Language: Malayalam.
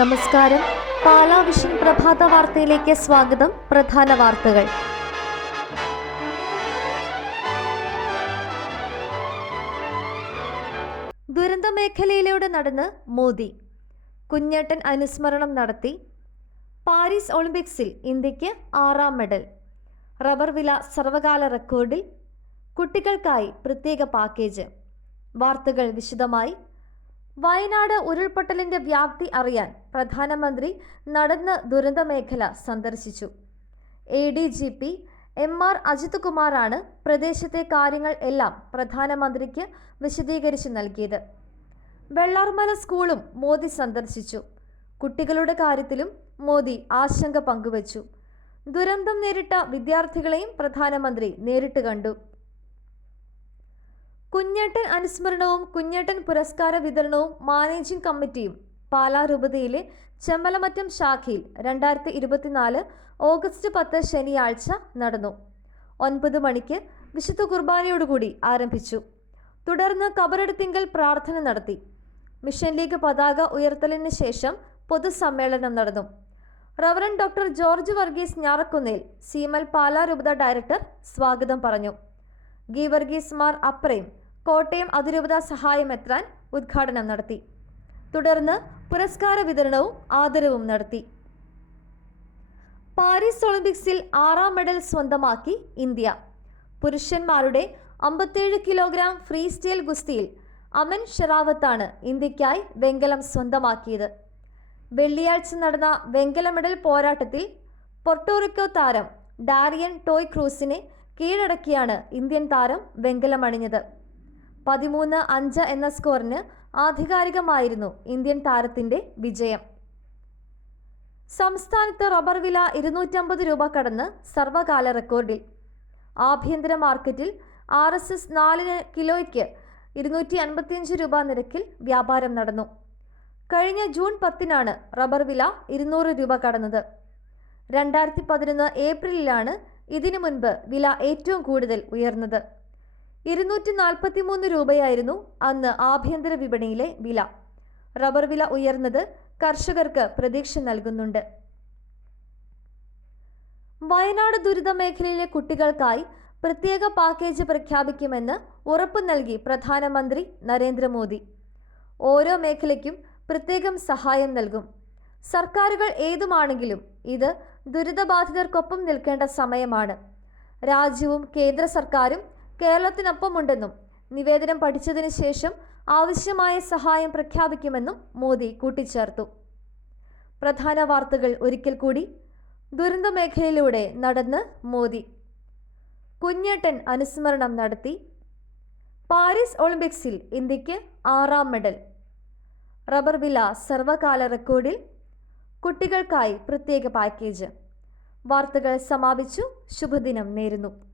നമസ്കാരം. പാലാ വിഷൻ പ്രഭാത വാർത്തയിലേക്ക് സ്വാഗതം. പ്രധാന വാർത്തകൾ. ദുരന്ത മേഖലയിലൂടെ നടന്ന് മോദി. കുഞ്ഞേട്ടൻ അനുസ്മരണം നടത്തി. പാരീസ് ഒളിമ്പിക്സിൽ ഇന്ത്യയ്ക്ക് ആറാം മെഡൽ. റബ്ബർ വില സർവകാല റെക്കോർഡിൽ കുട്ടികൾക്കായി പ്രത്യേക പാക്കേജ്. വാർത്തകൾ വിശദമായി വയനാട് ഉരുൾപൊട്ടലിന്റെ വ്യാപ്തി അറിയാൻ പ്രധാനമന്ത്രി നടന്ന് ദുരന്ത മേഖല സന്ദർശിച്ചു. A D G P M R Ajith കുമാറാണ് പ്രദേശത്തെ കാര്യങ്ങൾ എല്ലാം പ്രധാനമന്ത്രിക്ക് വിശദീകരിച്ചു നൽകിയത്. വെള്ളാർമല സ്കൂളും മോദി സന്ദർശിച്ചു. കുട്ടികളുടെ കാര്യത്തിലും മോദി ആശങ്ക പങ്കുവച്ചു. ദുരന്തം നേരിട്ട വിദ്യാർത്ഥികളെയും പ്രധാനമന്ത്രി നേരിട്ട് കണ്ടു. കുഞ്ഞേട്ടൻ അനുസ്മരണവും കുഞ്ഞേട്ടൻ പുരസ്കാര വിതരണവും മാനേജിംഗ് കമ്മിറ്റിയും പാലാ രൂപതയിലെ ചെമ്മലമറ്റം ശാഖയിൽ രണ്ടായിരത്തി ഇരുപത്തിനാല് ഓഗസ്റ്റ് പത്ത് ശനിയാഴ്ച നടന്നു. ഒൻപത് മണിക്ക് വിശുദ്ധ കുർബാനയോടുകൂടി ആരംഭിച്ചു. തുടർന്ന് കബറെടുത്തിങ്കൽ പ്രാർത്ഥന നടത്തി. മിഷൻ ലീഗ് പതാക ഉയർത്തലിന് ശേഷം പൊതുസമ്മേളനം നടന്നു. Reverend doctor George Varghese Njarakkunnel സീമൽ Pala രൂപത ഡയറക്ടർ സ്വാഗതം പറഞ്ഞു. ഗീവർഗീസ് മാർ അപ്രയും കോട്ടയം അതിരൂപത സഹായമെത്രാൻ ഉദ്ഘാടനം നടത്തി. തുടർന്ന് പുരസ്കാര വിതരണവും ആദരവും നടത്തി. പാരീസ് ഒളിമ്പിക്സിൽ ആറാം മെഡൽ സ്വന്തമാക്കി ഇന്ത്യ. പുരുഷന്മാരുടെ അമ്പത്തേഴ് കിലോഗ്രാം ഫ്രീ സ്റ്റൈൽ ഗുസ്തിയിൽ അമൻ ഷെറാവത്താണ് ഇന്ത്യക്കായി വെങ്കലം സ്വന്തമാക്കിയത്. വെള്ളിയാഴ്ച നടന്ന വെങ്കല മെഡൽ പോരാട്ടത്തിൽ പൊർട്ടോറിക്കോ താരം ഡാരിയൻ ടോയ് ക്രൂസിനെ കീഴടക്കിയാണ് ഇന്ത്യൻ താരം വെങ്കലമണിഞ്ഞത് പതിമൂന്ന് അഞ്ച് എന്ന സ്കോറിന് ആധികാരികമായിരുന്നു ഇന്ത്യൻ താരത്തിന്റെ വിജയം. സംസ്ഥാനത്ത് റബ്ബർ വില ഇരുന്നൂറ്റമ്പത് രൂപ കടന്ന് സർവകാല റെക്കോർഡിൽ. ആഭ്യന്തര മാർക്കറ്റിൽ ആർ എസ് എസ് നാലിന് കിലോയ്ക്ക് ഇരുന്നൂറ്റി അൻപത്തിയഞ്ച് രൂപ നിരക്കിൽ വ്യാപാരം നടന്നു. കഴിഞ്ഞ ജൂൺ പത്തിനാണ് റബ്ബർ വില ഇരുന്നൂറ് രൂപ കടന്നത്. രണ്ടായിരത്തി പതിനൊന്ന് ഏപ്രിലിലാണ് ഇതിനു മുൻപ് വില ഏറ്റവും കൂടുതൽ ഉയർന്നത്. ഇരുന്നൂറ്റി നാൽപ്പത്തി മൂന്ന് രൂപയായിരുന്നു അന്ന് ആഭ്യന്തര വിപണിയിലെ വില. റബ്ബർ വില ഉയർന്നത് കർഷകർക്ക് പ്രതീക്ഷ നൽകുന്നുണ്ട്. വയനാട് ദുരിത മേഖലയിലെ കുട്ടികൾക്കായി പ്രത്യേക പാക്കേജ് പ്രഖ്യാപിക്കുമെന്ന് ഉറപ്പു നൽകി പ്രധാനമന്ത്രി നരേന്ദ്രമോദി. ഓരോ മേഖലയ്ക്കും പ്രത്യേകം സഹായം നൽകും. സർക്കാരുകൾ ഏതുമാണെങ്കിലും ഇത് ദുരിതബാധിതർക്കൊപ്പം നിൽക്കേണ്ട സമയമാണ്. രാജ്യവും കേന്ദ്ര സർക്കാരും കേരളത്തിനൊപ്പമുണ്ടെന്നും നിവേദനം പഠിച്ചതിനു ശേഷം ആവശ്യമായ സഹായം പ്രഖ്യാപിക്കുമെന്നും മോദി കൂട്ടിച്ചേർത്തു. പ്രധാന വാർത്തകൾ ഒരിക്കൽ കൂടി. ദുരന്ത മേഖലയിലൂടെ നടന്ന് മോദി. കുഞ്ഞേട്ടൻ അനുസ്മരണം നടത്തി. പാരീസ് ഒളിമ്പിക്സിൽ ഇന്ത്യയ്ക്ക് ആറാം മെഡൽ. റബ്ബർ വില സർവകാല റെക്കോർഡിൽ കുട്ടികൾക്കായി പ്രത്യേക പാക്കേജ്. വാർത്തകൾ സമാപിച്ചു. ശുഭദിനം നേരുന്നു.